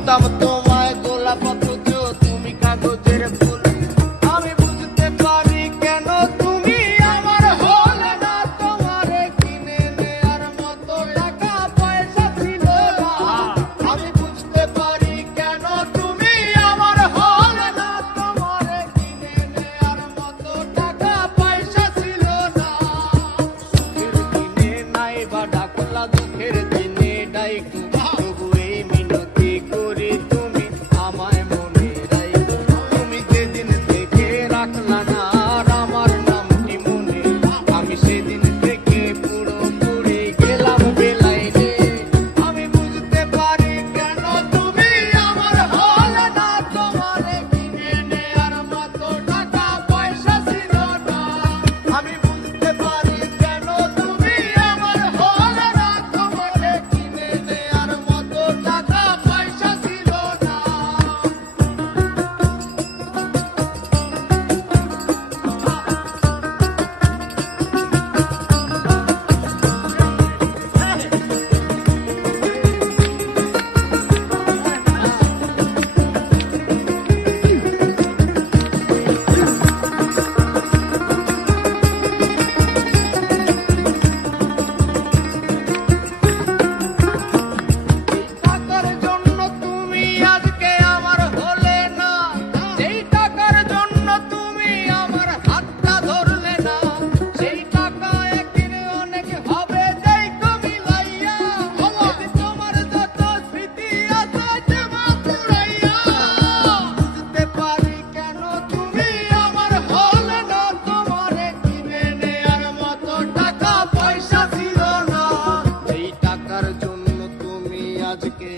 ভাবতাম তোমায় গোলাপ পুজো, তুমি কাগজের ফুল। আমি বুঝতে পারি কেন তুমি আমার হলে না, তোমারে কিনে নেয়ার মতো টাকা পয়সা ছিল না। আমি বুঝতে পারি কেন তুমি আমার হলে না, তোমারে কিনে নেয়ার মতো টাকা পয়সা ছিল না। সুখের দিনে নাই বা ডাকলা, দুঃখের দিনে ডাইকু, তবু এই মিনতি করি তুমি আমায় মনে রাখো। তুমি যেদিন থেকে রাখলা না আর আমার নামটি মনে, আমি সেদিন থেকে পুরোপুরি গেলাম বেলাইনে। আমি বুঝতে পারি কেন তুমি আমার হলে না, তোমারে কিনে নেয়ার মতো টাকা পয়সা ছিল না। আমি বুঝতে পারি কেন তুমি আমার হলে না, তোমারে কিনে নেয়ার মতো টাকা পয়সা ছিল না। টাকার জন্য তুমি আজকে আমার হলে না, যেই টাকার জন্য তুমি আমার হাতটা ধরলে না, সেই টাকা একদিন অনেক হবে যেই কমিলাইয়া, তোমার যত স্মৃতি আছে জমা পুরাইয়া। বুঝতে পারি কেন তুমি আমার হলে না, তোমারে কিনে নেয়ার মতো টাকা পয়সা ছিল না। এই টাকার জন্য তুমি আজকে